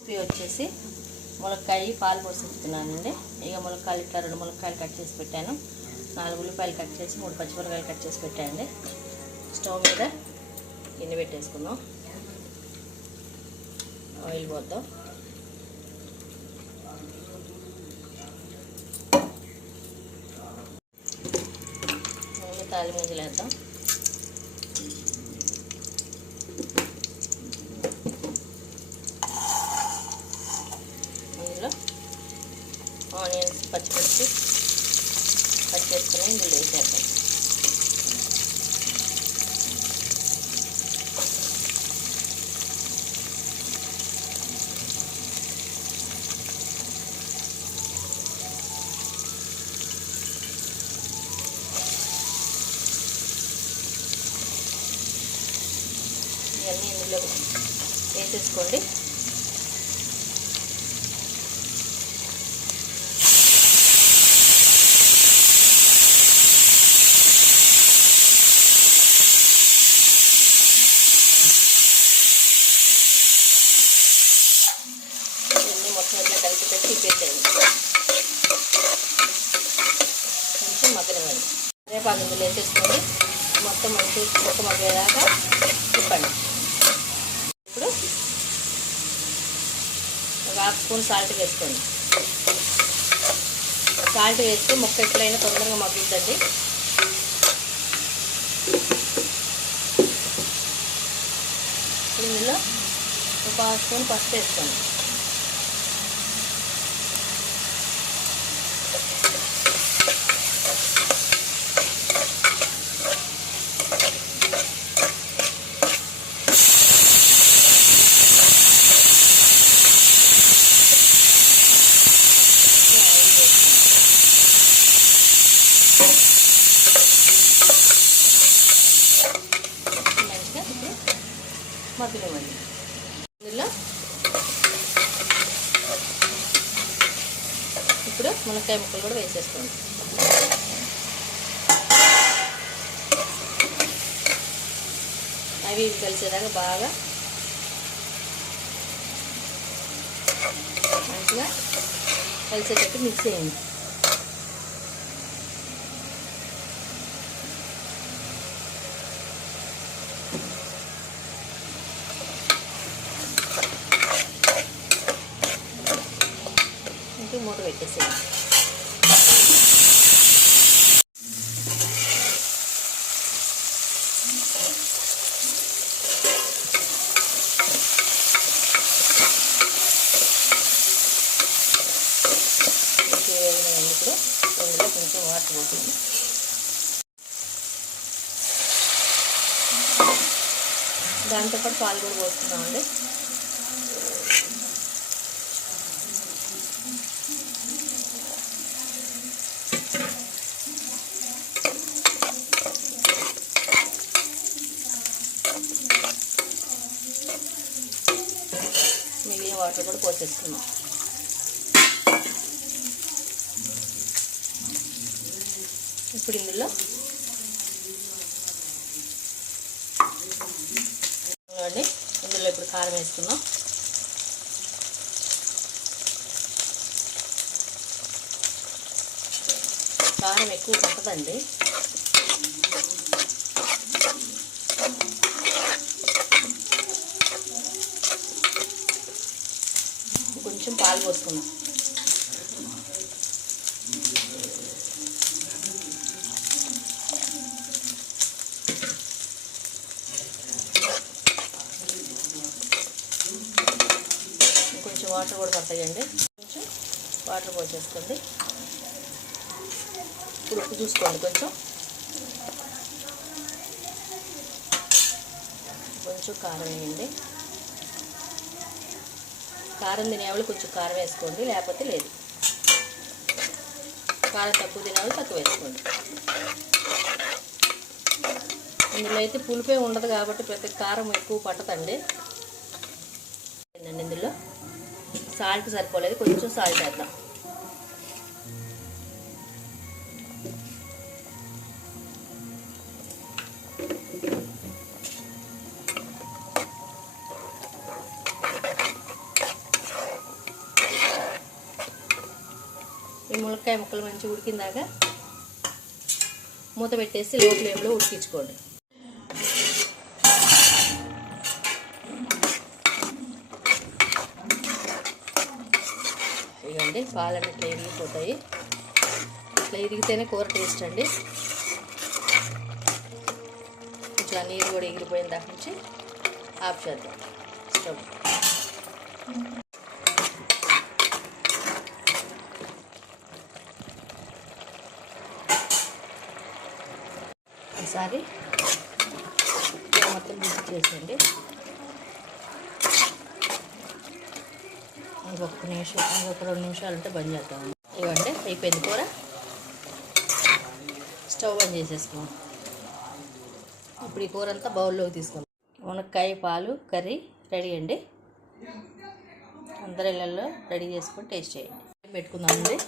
Recipe వచ్చేసి ములక్కాయ పాలు పోసేస్తున్నానండి. ఇక ములక్కాయలు ఇట్లా 2 ములక్కాయలు కట్ చేసి పెట్టాను, 4 ఉల్లిపాయలు కట్ చేసి 3 పచ్చిమిరపకాయలు కట్ చేసి పెట్టానండి. స్టవ్ మీద గిన్నె పెట్టేసుకుందాం. ఆయిల్ పోద్దాం. తాలి ముంజలు వేద్దాం. ఇందులో ఆనియన్స్ పచ్చిమిర్చి కట్ చేసుకుని ఇందులో వేసేద్దాం. ఇవన్నీ ఇందులో వేసేసుకోండి. ఇవన్నీ మొత్తం ఇట్లా కలిపి పెట్టి పెట్టేయండి. కొంచెం మగ్గనివ్వండి. రేపాకు ఇందులో వేసేసుకోండి. మొత్తం మంచి మొక్క మగ్గేదాకా తిప్పండి. ఇప్పుడు 1/2 స్పూన్ సాల్ట్ వేసుకోండి. సాల్ట్ వేస్తే మొక్క ఎప్పుడైనా తొందరగా మగ్గుద్దండి. ఇందులో 1/2 స్పూన్ పసుపు వేసుకోండి. మగ్గనివ్వండి. ఇందులో ఇప్పుడు మునక్కాయ ముక్కలు కూడా వేసేసుకోండి. అవి కలిసేదాకా బాగా మంచిగా కలిసేటట్టు మిక్స్ చేయండి. మూత పెట్టేసేయండి. ఇప్పుడు ఇందులో కొంచెం వాటర్ పోతుంది. దాంతోపాటు పాలు కూడా పోస్తున్నామండి. మిగిలిన వాటర్ కూడా పోసేస్తున్నాం. ఇప్పుడు ఇందులో ఇప్పుడు కారం వేసుకున్నాం. కారం ఎక్కువ పట్టదండి. కొంచెం పాలు పోసుకున్నాం. కొంచెం వాటర్ కూడా పడతాయండి. కొంచెం వాటర్ పోసేసుకోండి. ఇప్పుడు ఉప్పు చూసుకోండి. కొంచెం కారం వేయండి. కారం తినేవాళ్ళు కొంచెం కారం వేసుకోండి, లేకపోతే లేదు. కారం తక్కువ తినేవాళ్ళు తక్కువ వేసుకోండి. ఇందులో అయితే పులిపే ఉండదు కాబట్టి పెద్ద కారం ఎక్కువ పట్టదండి. ఇందులో సాల్ట్ సరిపోలేదు, కొంచెం సాల్ట్ వేద్దాం. ములక్కాయ ముక్కలు మంచిగా ఉడికిందాక మూత పెట్టేసి లో ఫ్లేమ్లో ఉడికించుకోండి. ఇవ్వండి పాలన్నీ ఇట్లా ఇరిగిపోతాయి. ఇట్లా ఇరిగితేనే కూర టేస్ట్ అండి. ఇట్లా నీరు కూడా ఎగిరిపోయిన దాకా నుంచి ఆఫ్ చేద్దాం స్టవ్. ఒకసారి మొత్తం మిక్స్ చేసేయండి. ఇంకొక నిమిషం, ఇంకొక 2 నిమిషాలు ఉంటే బంద్ చేద్దాం. ఇవ్వండి అయిపోయింది కూర. స్టవ్ బంద్ చేసేసుకున్నాం. ఇప్పుడు ఈ కూర అంతా బౌల్లోకి తీసుకుందాం. మునక్కాయ పాలు కర్రీ రెడీ అండి. అందరి ఇళ్ళల్లో రెడీ చేసుకొని టేస్ట్ చేయండి. పెట్టుకుందామండి.